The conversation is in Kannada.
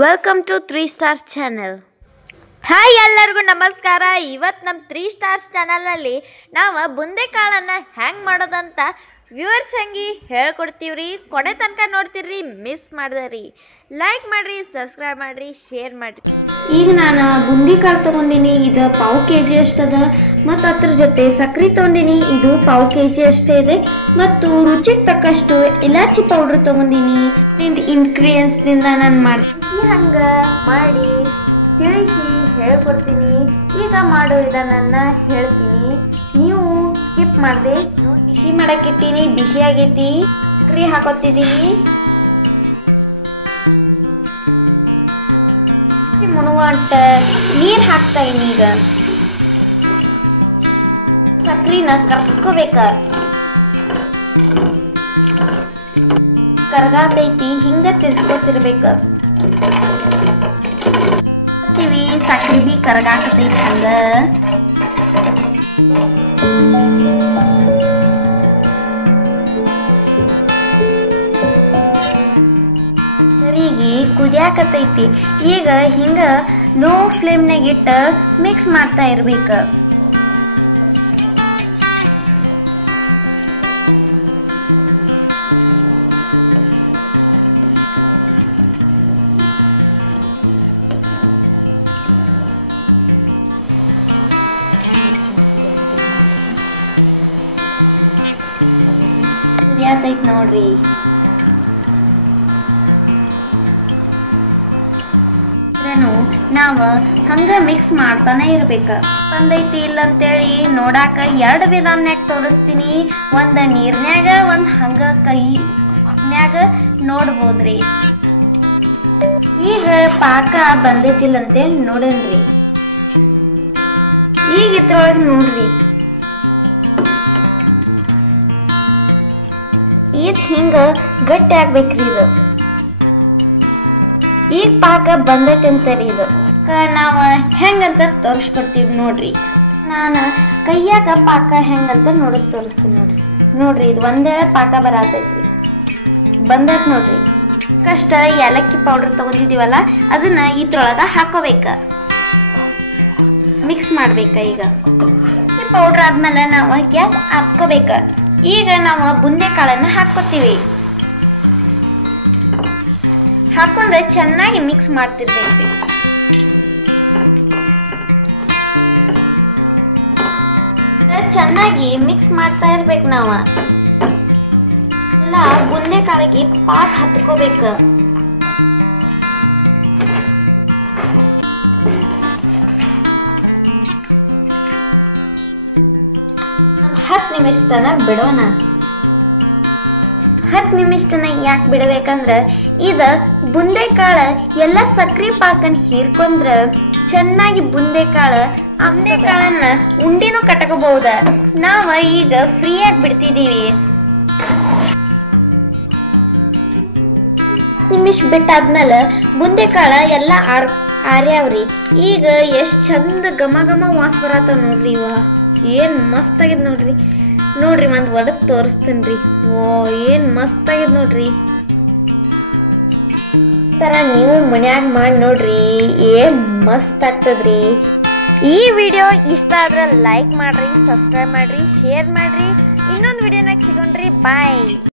Welcome to 3 stars channel. Hi ಎಲ್ಲರಿಗೂ ನಮಸ್ಕಾರ. ಇವತ್ತು ನಮ್ಮ 3 ಸ್ಟಾರ್ಸ್ ಚಾನಲಲ್ಲಿ ನಾವು ಬುಂದೆಕಾಳನ್ನು ಹ್ಯಾಂಗೆ ಮಾಡೋದಂತ ವ್ಯೂವರ್ಸ್ ಹಂಗೆ ಹೇಳ್ಕೊಡ್ತೀವ್ರಿ. ಕೊನೆ ತನಕ ನೋಡ್ತೀರಿ, ಮಿಸ್ ಮಾಡಿದ್ರಿ ಲೈಕ್ ಮಾಡಿರಿ, ಸಬ್ಸ್ಕ್ರೈಬ್ ಮಾಡಿರಿ, ಶೇರ್ ಮಾಡಿರಿ. ಈಗ ನಾನು ಬುಂದಿಕಾಳು ತೊಗೊಂಡಿನಿ, ಇದು ಪಾವು ಕೆಜಿ ಅಷ್ಟದ. ಮತ್ತು ಅದ್ರ ಜೊತೆ ಸಕ್ಕರೆ ತೊಗೊಂಡಿನಿ, ಇದು ಪಾವು ಕೆಜಿ ಅಷ್ಟೇ ಇದೆ. ಮತ್ತು ರುಚಿಗೆ ತಕ್ಕಷ್ಟು ಇಲಾಚಿ ಪೌಡ್ರ್ ತೊಗೊಂಡಿನಿ. ಇಂಗ್ರೀಡಿಯೆಂಟ್ಸ್ನಿಂದ ನಾನು ಮಾಡ್ತೀನಿ, ಹಂಗೆ ಮಾಡಿ ತಿಳಿಸಿ ಹೇಳ್ಕೊಡ್ತೀನಿ. ಈಗ ಮಾಡೋ ವಿಧಾನನ ಹೇಳ್ತೀನಿ, ನೀವು ಸ್ಕಿಪ್ ಮಾಡಿದೆ. ಬಿಸಿ ಮಾಡಕ್ಕಿಟ್ಟಿನಿ, ಬಿಸಿ ಆಗೈತಿ. ಸಕ್ಕರೆ ಹಾಕೋತಿದ್ದೀನಿ, ಮುಣುವಂಟ ನೀರು ಹಾಕ್ತಾ ಇದೀನಿ. ಈಗ ಸಕ್ಕರೆನ ಕರ್ಸ್ಕೋಬೇಕ, ಕರ್ಗಾತೈತಿ, ಹಿಂಗ ತಿರ್ಸ್ಕೊತಿರ್ಬೇಕ. ಸಕ್ಕರೆ ಬಿ ಕರ್ಗಾಕತೈತಿ ಹಂಗ. ಸರಿಗೆ ಕುದಿಯಾಕತೈತಿ. ಈಗ ಹಿಂಗ ಲೋ ಫ್ಲೇಮ್ನಾಗ ಇಟ್ಟು ಮಿಕ್ಸ್ ಮಾಡ್ತಾ ಇರ್ಬೇಕ. ಕುದಿಯಾತೈತಿ ನೋಡ್ರಿ. ನಾವು ಹಂಗ ಮಿಕ್ಸ್ ಮಾಡ್ತಾನೆ ಇರ್ಬೇಕ. ಬಂದೈತಿ ಇಲ್ಲ ಅಂತೇಳಿ ನೋಡಾಕ ಎರಡು ವಿಧಾನ್ಯಾಗ ತೋರಿಸ್ತೀನಿ. ಒಂದ ನೀರ್ನ್ಯಾಗ, ಒಂದ್ ಹಂಗ ಕೈನ್ಯಾಗ ನೋಡ್ಬೋದ್ರಿ. ಈಗ ಪಾಕ ಬಂದೈತಿಲ್ಲ ಅಂತೇಳಿ ನೋಡನ್ರಿ. ಈಗ ಇದ್ರೊಳಗೆ ನೋಡ್ರಿ, ಇದು ಹಿಂಗ ಗಟ್ಟಿ ಆಗ್ಬೇಕ್ರಿ. ಇದು ಈಗ ಪಾಕ ಬಂದೈತಿ ಅಂತಾರಿ. ಇದು ನಾವು ಹೆಂಗಂತ ತೋರಿಸ್ಕೊಡ್ತೀವಿ ನೋಡ್ರಿ. ನಾನು ಕೈಯಾಗ ಪಾಕ ಹೆಂಗಂತ ನೋಡಕ್ ತೋರಿಸ್ತೀನಿ ನೋಡ್ರಿ. ನೋಡ್ರಿ, ಇದು ಒಂದೇಳೆ ಪಾಕ ಬರತೈತ್ರಿ, ಬಂದೈತಿ ನೋಡ್ರಿ. ಕಷ್ಟ ಏಲಕ್ಕಿ ಪೌಡರ್ ತಗೊಂಡಿದೀವಲ್ಲ, ಅದನ್ನ ಇದ್ರೊಳಗ ಹಾಕೋಬೇಕ, ಮಿಕ್ಸ್ ಮಾಡ್ಬೇಕ. ಈಗ ಈ ಪೌಡರ್ ಆದ್ಮೇಲೆ ನಾವು ಗ್ಯಾಸ್ ಆರಿಸ್ಕೋಬೇಕ. ಈಗ ನಾವು ಬುಂದೆಕಾಳನ್ನ ಹಾಕೋತೀವಿ. ಹಾಕೊಂಡ್ರೆ ಚೆನ್ನಾಗಿ ಮಿಕ್ಸ್ ಮಾಡ್ತಿರ್ಬೇಕ್ರಿ. ಚೆನ್ನಾಗಿ ಮಿಕ್ಸ್ ಮಾಡ್ತಾ ಇರ್ಬೇಕು. ನಾವು ಎಲ್ಲ ಬುಂದೆಕಾಳಿಗೆ ಪಾಕ್ ಹತ್ಕೋಬೇಕ. ಒಂದು 10 ನಿಮಿಷ ತನ ಬಿಡೋಣ. 10 ನಿಮಿಷ ತನ ಯಾಕೆ ಬಿಡಬೇಕಂದ್ರ, ಇದ ಬುಂದೆಕಾಳ ಎಲ್ಲ ಸಕ್ರಿ ಪಾಕನ್ ಹೀರ್ಕೊಂಡ್ರ ಚೆನ್ನಾಗಿ ಬುಂದೆಕಾಳನ್ನ ಉಂಡಿನೂ ಕಟ್ಕೋಬಹುದ. ನಾವ ಈಗ ಫ್ರೀಯಾಗಿ ಬಿಡ್ತಿದೀವಿ. ನಿಮಿಷ ಬಿಟ್ಟಾದ್ಮೇಲೆ ಬುಂದೆಕಾಳ ಎಲ್ಲ ಆರ್ಯಾವ್ರಿ. ಈಗ ಎಷ್ಟ್ ಚಂದ ಘಮ ಘಮ ವಾಸ ಬರತ್ತ ನೋಡ್ರಿ. ಇವ ಏನ್ ಮಸ್ತ್ ಆಗಿದ್ ನೋಡ್ರಿ. ನೋಡ್ರಿ, ಒಂದ್ ಒಡಕ್ ತೋರಿಸ್ತೀನ್ರಿ. ಓ, ಏನ್ ಮಸ್ತ್ ಆಗಿದ್ ನೋಡ್ರಿ. ತರ ನೀವು ಮನ್ಯಾಗ ಮಾಡಿ ನೋಡ್ರಿ, ಏನ್ ಮಸ್ತ್ ಆಗ್ತದ್ರಿ. ಈ ವಿಡಿಯೋ ಇಷ್ಟ ಆದ್ರೆ ಲೈಕ್ ಮಾಡ್ರಿ, ಸಬ್ಸ್ಕ್ರೈಬ್ ಮಾಡ್ರಿ, ಶೇರ್ ಮಾಡ್ರಿ. ಇನ್ನೊಂದು ವಿಡಿಯೋನಾಗ ಸಿಗೋಣ್ರಿ. ಬಾಯ್.